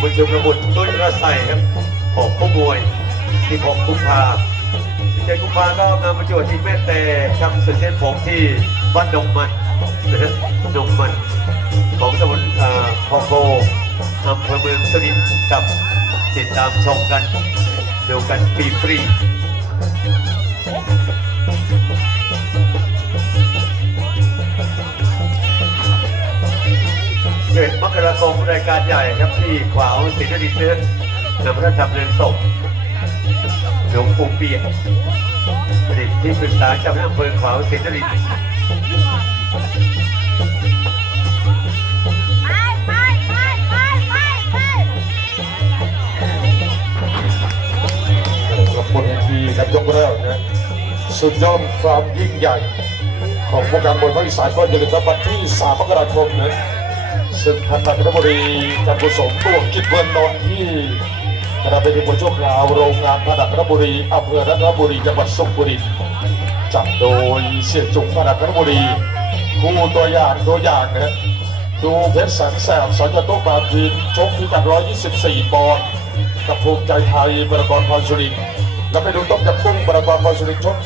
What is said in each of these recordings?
บุญยงระบุตรตุ้ยระใสครับของผู้มวย 16 กุมภา17กุมภาก็มาประจวบที่แม่แต่ทำสุดเส้นผมที่บ้านดงมันนะฮะดงมัน ของตำบลอ่าคองโกอำเภอเมืองสุรินทร์กับติดตามชมกัน เดียวกันฟรีฟรี เกิดมกราคมรายการใหญ่ครับที่ขวาวศรีนครินทร์เนื้อนำพระธรรมเรือนศพหลวงปู่เปียกอดีตที่ปรึกษาเจ้าคณะอำเภอขวาวศรีนครินทร์ไปไปไปไปไปไปกับบนทีครับยกแรกนะสุดยอดความยิ่งใหญ่ ของวงการมวยภาคอีสานก็อย่าลืมครับวันที่ 3 มกราคมนะ ซึ่งพันธุ์บุรีการกุศลร่วกิจเวิร์นนนท์ที่คณะเป็นมวยชั่วคราวโรงงานพันธุ์บุรีอำเภอรัตนบุรีจังหวัดสุพรรณจัดโดยเสียจุงพันธุ์บุรีผู้ตัวอย่างตัวอย่างนะดูเพชรแสนแสบสัญญาโต๊ะบาทีนชกพิกัด124 ปอนด์กับภูมิใจไทยบรกรพรสุรินแล้วไปดูต้มยำกุ้งบรกรพรสุรินชก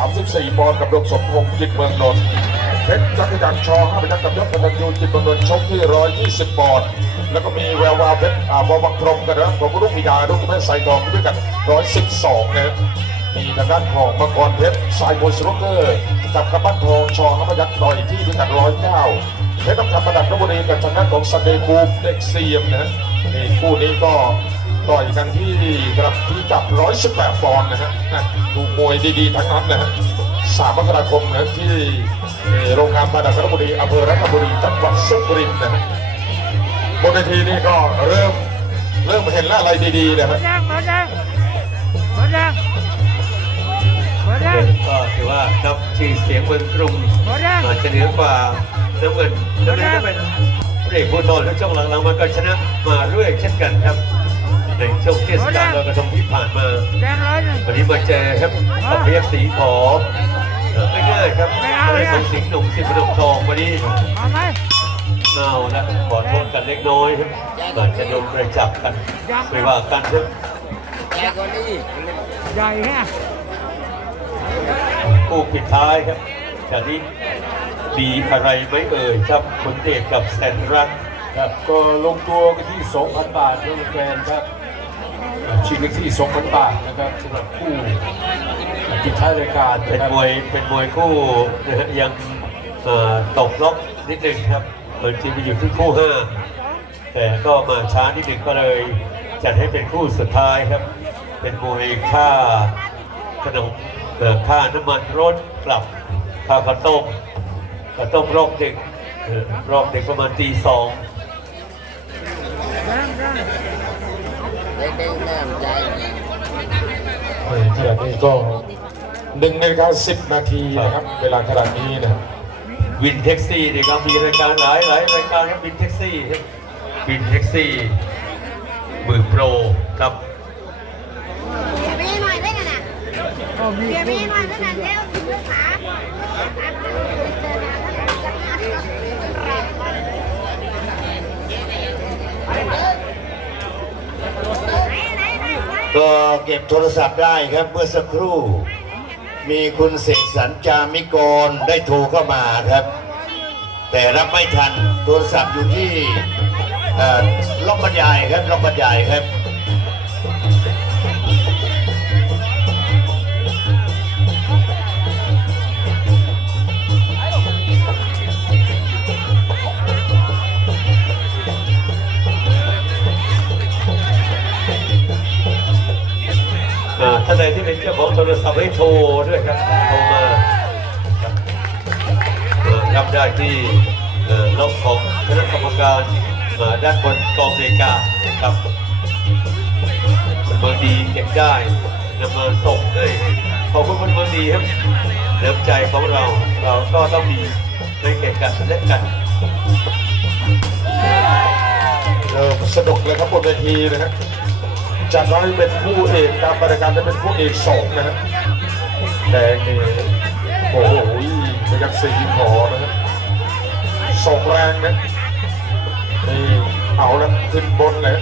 134 ปอนด์กับดวงสมพงษ์จิตเมืองนนท์ เพชรจักรจันทร์ชอห้าพยัคฆ์กับยศพันยูจิตเมืองนนชกที่120ปอนด์แล้วก็มีแวววาวเพชรอ่าววังพรมกันนะของรุ่งวิญญารุ่งเพชรใส่ทองด้วยกัน112นะมีทางด้านของมังกรเพชรสายมวยสโลเกอร์กับกระปั้นทองชอห้าพยัคฆ์ต่อยที่พิกัด109เพชรต้องทำประดับนบุรีกับทางด้านของซันเดย์บูมเด็กเซียมนะนี่คู่นี้ก็ต่อยกันที่กระดับที่จับ118ปอนด์นะฮะนะดูมวยดีๆทั้งนั้นนะฮะ สามมกราคมนะที่เอ่อโรงงานประดับนบุรีอำเภอรัตนบุรีจังหวัดสุรินทร์นะฮะบนเวทีนี้ก็เริ่มเริ่มเห็นแล้วอะไรดีๆนะฮะยังหมดยังหมดยังหมดยังก็ถือว่านับชื่อเสียงเมืองกรุงหมดยังอาจจะเหนือกว่าน้ำเงินน้ำเงินก็เป็นพระเอกผู้ทอนและช่วงหลังๆมันก็ชนะมาเรื่อยเช่นกันครับในช่วงเทศกาลลอยกระทงที่ผ่านมาแดงร้อยหนึ่งวันนี้มาเจอครับกับเพียสีขอ เออไม่ง่ายครับเรื่องของสิงห์หนุ่มสิงห์พนมทองวันนี้เอาไหมเอาละขอโทษกันเล็กน้อยครับอาจจะโดนประจับกันไม่ว่ากันครับใหญ่แฮะคู่ปิดท้ายครับจากนี้มีอะไรไหมเอ่ยครับคุณเดชกับแสนรักครับก็ลงตัวกันที่ 2,000 บาทเพื่อแฟนครับชิงกันที่ 2,000 บาทนะครับสำหรับคู่ ปิดท้ายรายการเป็นนะครับมวยเป็นมวยคู่นะฮะยังเอ่อตกล็อกนิดหนึ่งครับเหมือนทีมไปอยู่ที่คู่ห้าแต่ก็มาช้านิดหนึ่งก็เลยจัดให้เป็นคู่สุดท้ายครับ เป็นมวยค่าขนมเอ่อค่าน้ำมันรถกลับค่าข้าวต้มข้าวต้มรอบดึกเอ่อรอบดึกประมาณตีสองยังยังเออขณะนี้ก็ หนึ่งนาฬิกาสิบนาทีนะครับ เวลาขนาดนี้นะวินแท็กซี่เนี่ยก็มีรายการหลายหลายรายการครับวินแท็กซี่ครับวินแท็กซี่มือโปรครับเบียร์ไปหน่อยได้กันนะก็มีเบียร์ไปหน่อยได้กันเร็วถึงขาก็เก็บโทรศัพท์ได้ครับเมื่อสักครู่ มีคุณเสกสรรจามิกรได้โทรเข้ามาครับ แต่รับไม่ทันโทรศัพท์อยู่ที่ล็อกบรรยายครับล็อกบรรยายครับอ่าท่านใดที่ จ้าของโทรศัพท์ให้โทรด้วยครับโทรมารับเออรับได้ที่เออล็อกของคณะกรรมการด้านบนกองเอกาครับเบอร์ดีเก็บได้นำมาส่งเลยขอบคุณคนเบอร์ดีครับน้ำใจของเราเราก็ต้องมีในเก็บกันและกันเริ่มสนุกเลยครับบนเวทีนะครับ จัดน้อยเป็นผู้เอกตามรายการจะเป็นผู้เอกสองนะฮะแดงนี่โอ้โหพยักสีขอนะฮะสองแรงนะนี่เอาแล้วขึ้นบนเลย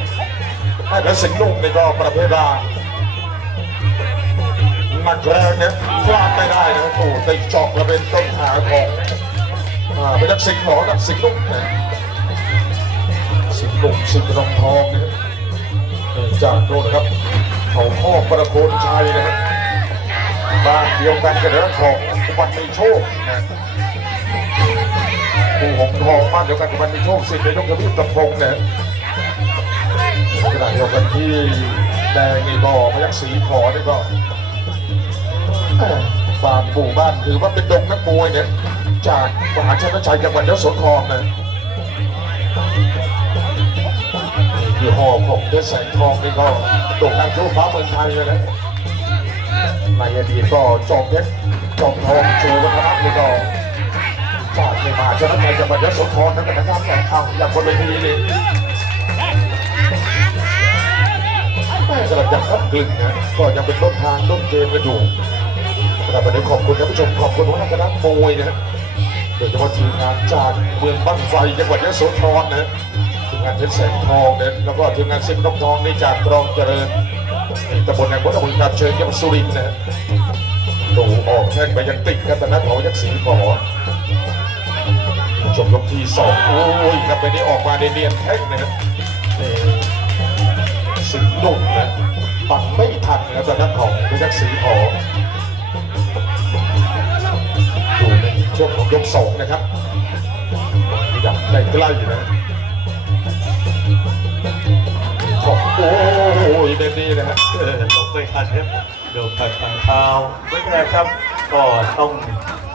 แล้วสิงห์นุ่มนี่ก็ประเภทว่าหนักแรงเนี่ยพลาดไม่ได้นะโอ้โหติดจอกแล้วเป็นต้นขาของอ่าเป็นนักสิงห์หอกับสิงห์นุ่มนะสิงห์นุ่มสิงห์รองทองนะนี่ จากโน่นนะครับเขาข้อประโคนชัยนะครับบ้านเดียวกันกับเรื่องของวันมีโชคนะผู้หงทองบ้านเดียวกันกับมันมีโชคสิทธิ์ในยกกระบี่ตะพงเนี่ยขณะเดียวกันที่แดงนี่ก็พยักสีขอนี่ก็บ้านปู่บ้านถือว่าเป็นดงนักมวยเนี่ยจากมหาชนชัยจังหวัดยโสธรนะ ยี่ห้อของเพชรแสงทองนี่ก็โด่งดังทั่วฟ้าเมืองไทยเลยนะในอดีตก็จอมเพชรจอมทองชูวัฒนะนี่ก็จากในมาชนะใจจังหวัดยโสธรนั่นแหละนะครับแต่เอาอย่างบนเวทีนี่แม่กระดับครับกลึงนะก็ยังเป็นต้นทางต้นเกมกันอยู่กระดับประเด็นขอบคุณท่านผู้ชมขอบคุณหัวหน้าคณะมวยนะโดยเฉพาะทีมงานจากเมืองบ้านไฟจังหวัดยโสธรนะ งานเพชรแสงทองเนี่ยแล้วก็ทีมงานสิงห์นกทองนี่จากกรองเจริญตำบลในพุทธบุรีการเชิญจังหวัดสุรินทร์นะดูออกแข้งไปยังติดกันแต่นั้นเขายักษ์สีขอชมยกที่สองโอ้ยครับไปนี้ออกมาในเนียนแท่งนะครับนี่สิงห์นุ่มนะปังไม่ทันนะตอนนั้นของพยักษ์สีหอดูในช่วงของยกสองนะครับอยากได้ใกล้นะ ของโอ้ยเด่นดีนะฮะเออหลบไม่ทันครับโดนตัดทางเท้าไม่เป็นไรครับ ก็ต้อง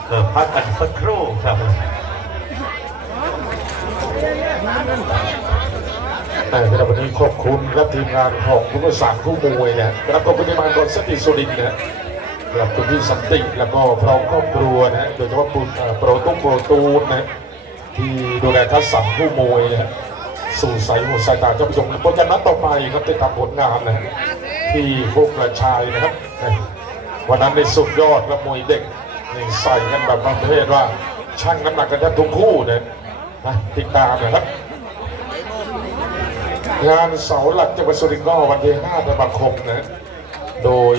เอ่อพักกันสักครู่ครับแต่ในวันนี้ขอบคุณและทีมงานของผู้ประสานผู้มวยเนี่ยแล้วก็ผู้ที่มาบนสติสุรินทร์นะแล้วคุณพี่สันติแล้วก็พร้อมครอบครัวนะโดยเฉพาะคุณเอ่อโปรตุ้มโปรตูนนะที่ดูแลคัดสรรผู้มวยนะ สู่สายหัวสายตาเจ้าผู้ชมโปรแกรมนัดต่อไปครับติดตามผลงานนะที่พวกกระชายนะครับ วันนั้นในสุดยอดและมวยเด็กนี่ใส่กันแบบประเภทว่าช่างน้ำหนักกันแทบทุกคู่นะนะติดตามนะครับ งานเสาหลักจังหวัดสุรินทร์ก็วันที่5ธันวาคมนะโดย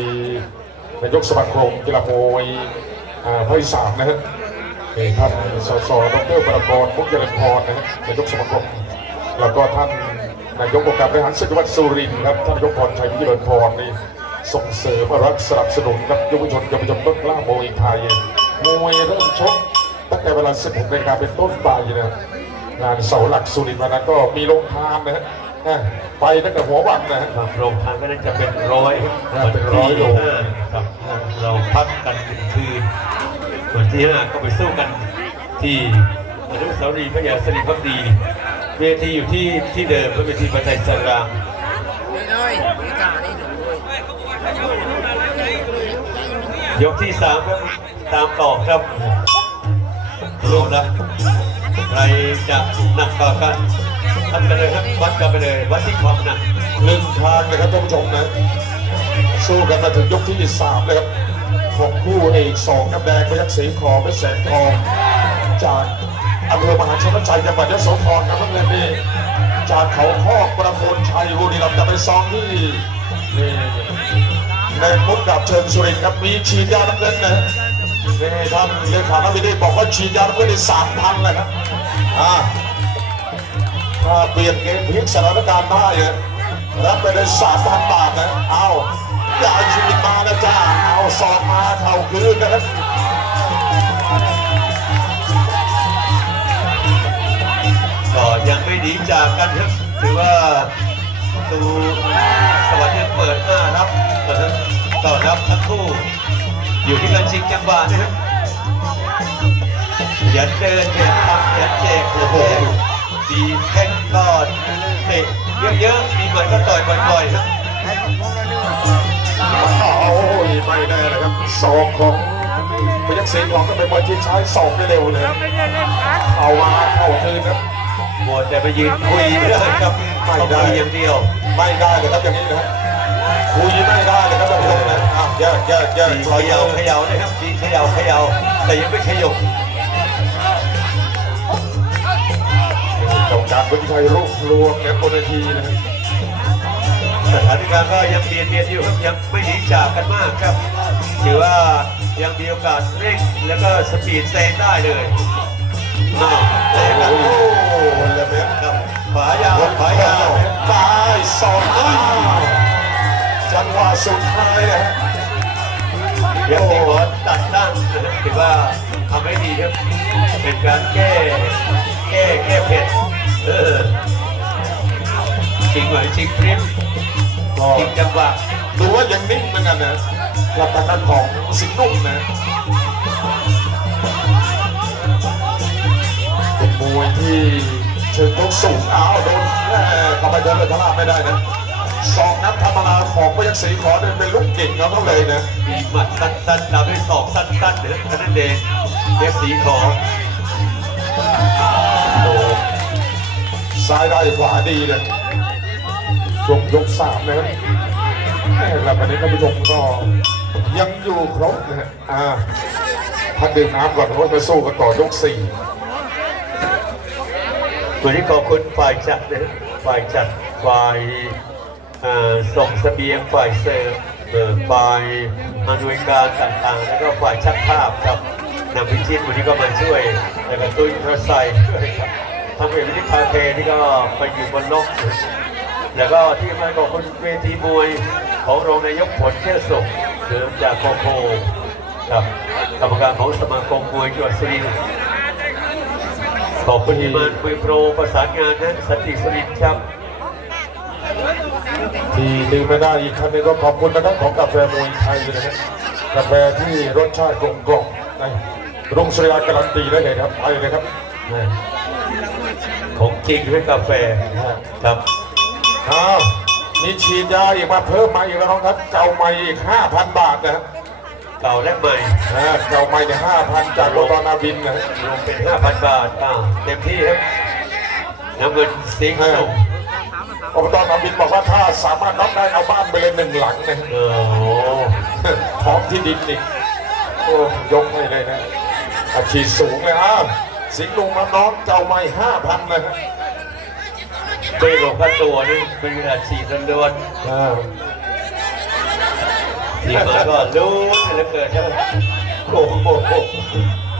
นายกสมาคมกีฬามวยอ่าภาคอีสานนะฮะนี่ท่านสสดรประกรณ์มุกเจริญพรนะฮะนายกสมาคม แล้วก็ท่านนายกองค์การบริหารส่วนจังหวัดสุรินทร์ครับท่านนายกพรชัยมุกเจริญพรนี่ส่งเสริมรักสนับสนุนครับเยาวชนเยาวชนต้นกล้ามวยไทยมวยเริ่มชกตั้งแต่เวลา16นาฬิกาเป็นต้นไปนะงานเสาหลักสุรินทร์วันนั้นก็มีโรงทานนะฮะอะไปตั้งแต่หัววันนะฮะครับโรงทานก็น่าจะเป็นร้อยอ่าเป็นร้อยโลวันที่ห้าครับเราพักกันหนึ่งคืนส่วนที่ห้าก็ไปสู้กันที่อนุสาวรีย์พระยาสิริพักดี เวทีอยู่ที่ที่เดิมก็เวทีประไทยสรามยกที่สามครับตามต่อครับรู้นะใครจะหนักต่อกันทำกันเลยครับวัดกันไปเลยวัดที่ความหนักหนึ่งทางนะครับท่านผู้ชมนะสู้กันมาถึงยกที่สามเลยครับของคู่เอกสองกับแดงพยักษ์สีขอเป็นแสงทองจาก อำเภอมหาชนชัยจังหวัดยโสธรครับน้ำเงินนี่จากเขาคอกประโคนชัยบุรีรัมย์จะไปซ้อมที่นี่ในมุกดาบเชิงสุรินทร์ครับมีฉีดยาน้ำเงินนะนี่ท่านเลขาธิบดีบอกว่าฉีดยาน้ำเงินได้สามพันเลยครับอ่าถ้าเปลี่ยนเกมพลิกสถานการณ์ได้รับไปได้สามพันบาทนะเอาอย่าเอาชีวิตมานะจ้าเอาสอบมาเท่าคืนนะครับ นีจากกันครับถือว่าประตูสวรรค์ยังเปิดหน้ารับนะครับต่อรับทั้งคู่ อยู่ที่การชิงจังหวะนะครับยันเดินยันทำยันแจกโอ้โหมีแข้งทอดเตะเยอะๆมีหมัดก็ต่อยบ่อยๆครับโอ้ยไม่ได้นะครับสองของพยักษ์เสียงของก็เป็นมวยที่ใช้สองได้เร็วเลยเราไม่ได้เล่นการเอามาเข้าคืนนะ มัวแต่ไปยืนคุยไม่ได้ครับต้องคุยอย่างเดียว ไม่ได้เลยครับอย่างนี้นะคุยไม่ได้เลยครับท่านผู้ชมนะอะแยกแยกแยกดีเขย่าเขย่านะครับดีเขย่าเขย่าแต่ยังไม่ขยบกรรมการวิชัยรวบรวมเนี่ยบนเวทีนะครับสถานการณ์ก็ยังเบียดเบียนอยู่ครับยังไม่หนีจากกันมากครับถือว่ายังมีโอกาสเร่งแล้วก็สปีดแซงได้เลย อ้าวแซงกันโอ้โหเลยเมตรครับขวายาวขวายาวตายสองอ้าวจังหวะสุดท้ายนะฮะเดี๋ยวสิงตัดตั้งนถือว่าทำได้ดีครับ เป็นการแก้แก้แก้เผ็ดเออชิงไหวชิงพริ้มก็ชิงจังหวะดูว่ายังนิ่งเหมือนกันนะรับทางด้านของสิงห์นุ่มนะ เชิงยกสูงอ้าวโดนแม่ทำไมเดินเลยทลาดไม่ได้นะสองนับธรรมดาของพยักษ์ศรีขอเดินเป็นลูกเก่งของเขาเลยนะมีหมัดสั้นๆตามด้วยศอกสั้นๆเดี๋ยวนั่นเองเรียกสีของโอ้ซ้ายได้ขวาดีเลยช่วงยกสามนะครับแม่แล้ววันนี้ท่านผู้ชมก็ยังอยู่ครบนะฮะอ่าพักดื่มน้ำก่อนเพราะว่าไปสู้กันต่อยกสี่ วันนี้ขอบคุณฝ่ายจัดนะฝ่ายจัดฝ่ายส่งเสบียงฝ่ายเสิร์ฟฝ่ายอำนวยการต่างๆ แล้วก็ฝ่ายช่างภาพครับนำพิชิตวันนี้ก็มาช่วยแล้วก็ตุ้ยพระไซด้วยครับทำเอกวิทยาเทนี่ก็ไปอยู่บนนกแล้วก็ที่มาขอบคุณเวทีมวยของรองนายกผลเชื่อสุขเดิมจากโคโคกับกรรมการของสมาคมมวยจังหวัดสุรินทร์ ขอบคุณทีมงานมือโปรประสานงานนะสันติสุรินทร์ครับที่ดื่มไม่ได้อีกครั้งหนึงก็ขอบคุณนะครับของกาแฟมวยไทยนะครับกาแฟที่รสชาติกลมกล่อมนะรุ่งสุริยาการันตีได้เลยครับไปเลยครับนะของจริงด้วยกาแฟครับอ้าวมีฉีดยาอีกมาเพิ่มมาอีกแล้วน้องครับเก่าใหม่อีกห้าพันบาทนะฮะ เก่าและใหม่อ่าเก่าใหม่เนี่ยห้าพันจากโรตอนาบินนะฮะรวมเป็น 5,000 บาทอ่าเต็มที่ครับน้ำเงินสิงห์ส่งอบตนาบินบอกว่าถ้าสามารถน็อกได้เอาบ้านไปเลยหนึ่งหลังนะฮะโอ้โหพร้อมที่ดินอีกโอ้ยกให้เลยนะอาชีพสูงเลยอ้าวสิงห์ลุงมาน้องเก่าใหม่ห้าพันเลยฮะไม่ลงค่าตัวนี่เป็นเวลาฉีดล้วนอ่าๆ ทีมมาก็รู้เหลือเกินครับโอ้โห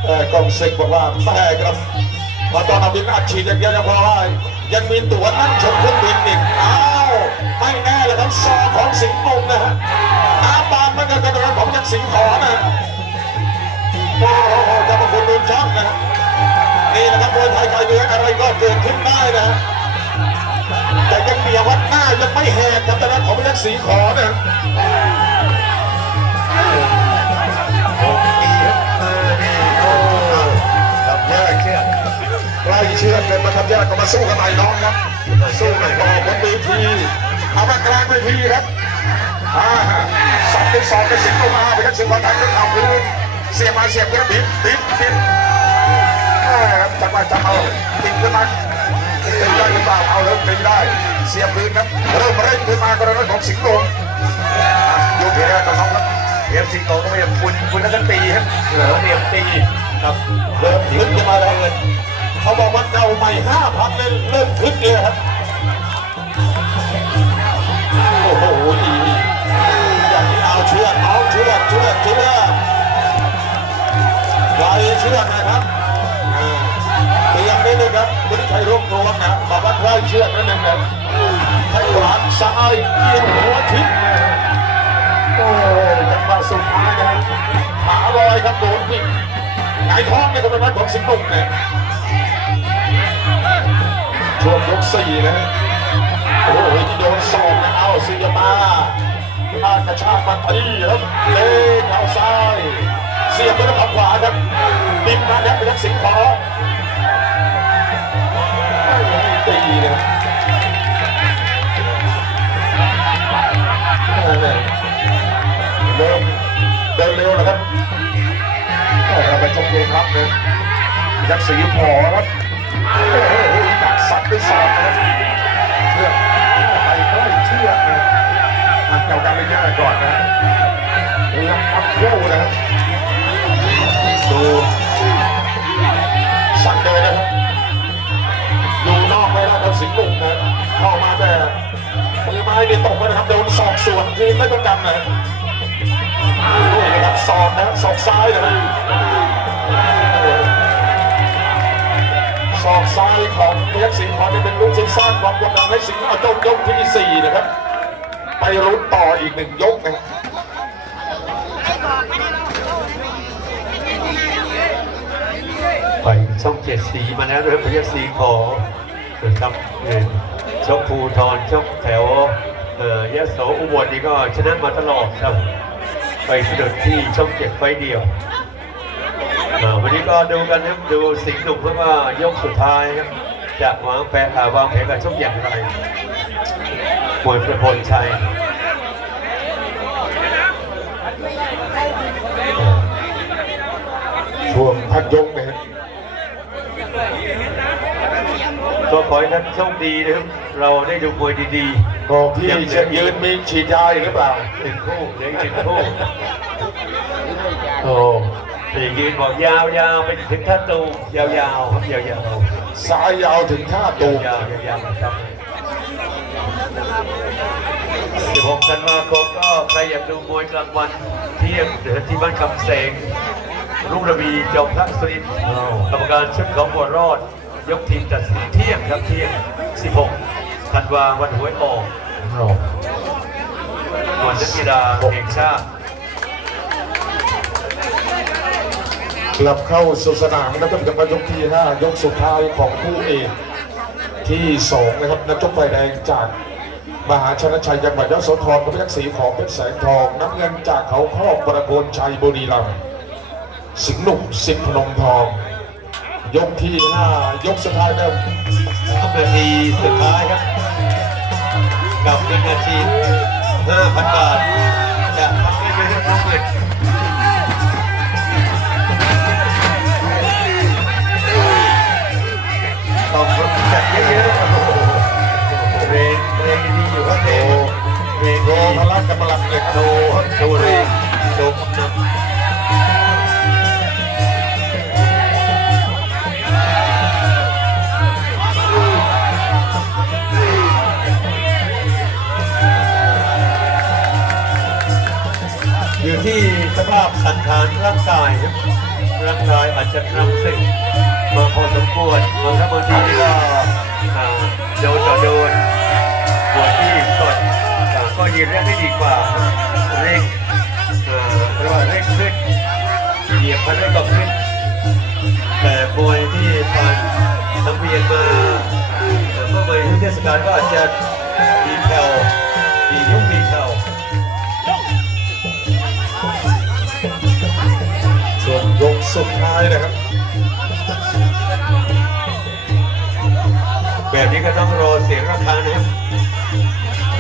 เอ่อกองศึกบอกว่าแม่ครับพอตอนเอาบินอัดฉีดอย่างเดียวจะพอว่ายังมีตั๋วนั่งชมเครื่องบินอีกอ้าวไม่แน่เลยครับซอของสิงห์ลุงนะฮะน้ำบานมันก็กระโดดของจากสิงห์ขอนะโอ้โหจะมาคุณลืมช่องนะนี่นะครับมวยไทยไกลเดืออะไรก็เกิดขึ้นได้นะฮะแต่ยังเบียวัดหน้ายังไม่แหกครับแต่นั้นของยักษ์สีขอนะ ล้เชื่อมกันมาทำยากก็มาสู้กันใหม่น้องครับสู้กันต่อบนเวทีเอามากลางเวทีครับอ่าสองเป็นสองเป็นสิงห์ลงมาไปกันสิงห์บอลไทยขึ้นเอาพื้นเสียบมาเสียบกันบิดบิดบิดอ่าครับจับมาจับเอาติดขึ้นมาตีได้หรือเปล่าเอาเริ่มตีได้ เสียบพื้นครับเริ่มเร่งขึ้นมากรณีของสิงห์ลงยกแรกกับน้องครับเดี๋ยวสิงห์ของก็ไม่ยอมคุณคุณนักตีครับเหลือเดียมตีครับเริ่มขึ้นมาแล้วเเขาบอกว่าเก่าใหม่ห้าพันเลยเริ่มขึ้นเลยครับ โอ้โหอย่างนี้เอาเชือกน้องเชือกเชือกเชือกไล่เชือกนะครับอ่าเตรียมได้เลยครับคุณชัยรวบรวมนะบอกว่าไล่เชือกนั่นเองนะให้ขวานซ้ายเอียงหัวทิศนะโอ้จังหวะสุดท้ายนะขาลอยครับโดนวิ่งหงายท้องในกระนั้นของสิงห์นุ่มเนี่ย สี่นะโอ้โหที่โดนสองนะเอาซียามาพลากกระชากมาตีครับเล่เท้าซ้ายเสียบด้วยทาขวาครับบินมาแล้วไปทักสิงห์ขอตีนะเริ่มเดินเร็วนะครับเราไปชมเกมรับเลยยักษ์สีพอครับ สัตว์ด้วยศอกนะเชื่อไปใกล้เชื่อกนะทางเก่ากันเลยเนี่ก่อนนะรับทับคู่นะดูสั่งเลยนะครับอยู่นอกไม่ได้ครับสิงห์ลุงนะเข้ามาแต่มือไม้ายนี่ยตกนะครับโดนศอกสวนคืนไม่ประกันนะนี่นะครับศอกนะศอกซ้ายนะ ศอกซ้ายของเพชรสิงห์พรนี่เป็นลูกที่สร้างความกดดันให้สิงห์เอาจงยกที่สี่นะครับ ไปรุ้นต่ออีกหนึ่งยกนะครับไปช่องเจ็ดสีมาแล้วนะครับพยัคฆ์สีขอนะครับเอ่อชกภูทรชกแถวเอ่อยะโสอุบลนี่ก็ชนะมาตลอดครับ ไปสะดุดที่ช่องเจ็ดไฟเดียว อ่าวันนี้ก็ดูกันนะครับดูสิงห์หนุ่มเพราะว่ายกสุดท้ายครับจะวางแผนอ่าวางแผนการชกอย่างไรมวยประพลชัยช่วงพักยกนะครับก็ขอให้ท่านโชคดีนะครับเราได้ดูมวยดีก็พี่เชียงยืนมีฉีดยาอีกหรือเปล่า ๆหนึ่งคู่เหลืออีกหนึ่งคู่ โอ้ แต่ยืนบอกยาวๆไปถึงท่าตูมยาวๆครับยาวๆซ้ายยาวถึงท่าตูมยาวๆยาวๆครับ16ธันวาคมก็ใครอยากดูมวยกลางวันเที่ยงเดือที่บ้านคำเสงรุ่งระวีจอมพระสุรินทร์กรรมการชุดของบัวรอด ยกทีมตัดสินเที่ยงครับเที่ยง 16ธันวาวันหวยออกโอ้วันนักกีฬาแห่งชาติ กลับเข้าสู่สนามนะครับจะมายกที่ 5 ยกสุดท้ายของคู่เอกที่ 2 นะครับนักชกไฟแดงจากมหาชนะชัยจังหวัดยโสธรกับยักษ์ศรีของเพชรแสงทองน้ำเงินจากเขาครอบประโคนชัยบุรีรัมย์สิงห์หนุ่มสิงห์พนมทอง ยกที่ 5 ยกสุดท้ายแล้วทุกนาทีสุดท้ายครับ กับหนึ่งนาที5,000 บาท กำลังเลยครับโชว์เรนโชว์กำลังอยู่ที่สภาพสันฐานร่างกายครับร่างกายอาจจะรังสึกมาพอสมควรบางครั้งบางทีก็อ่าโดนต่อโด อ่าก็ยืนเร่งได้ดีกว่าเร่งอ่าเรียกว่าเร่งขึ้นเหยียบพันได้ก็ขึ้นแต่มวยที่ผ่านทั้งเวียนมาเอ่เมื่อมวยที่เทศกาลก็อาจจะมีแผ่วมียุคมีแผ่วส่วนยกสุดท้ายนะครับแบบนี้ก็ต้องรอเสียงระฆังนะครับ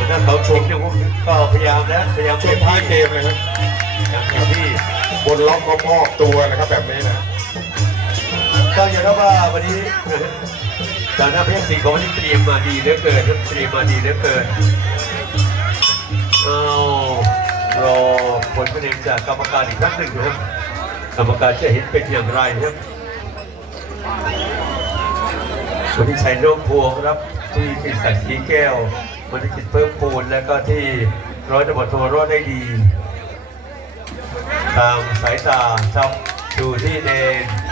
ถ้าเขาชิงเนี่ยก็พยายามนะพยายามช่วงท้ายเกมนะครับอย่างที่บนล็อกก็มอบตัวนะครับแบบนี้นะก็อย่างที่ว่าวันนี้ทางหน้าเพชรสีของวันนี้เตรียมมาดีเหลือเกินเตรียมมาดีเหลือเกินเอารอผลคะแนนจากกรรมการอีกครั้งหนึ่งนะครับกรรมการจะเห็นเป็นอย่างไรครับวันนี้ชัยโน้มพวงครับที่กิศักดิ์ศรีแก้ว บริกิจเพิ่มปูนแล้วก็ที่ร้อยตำรวจโทรอดได้ดี ตามสายตาครับดูที่เดน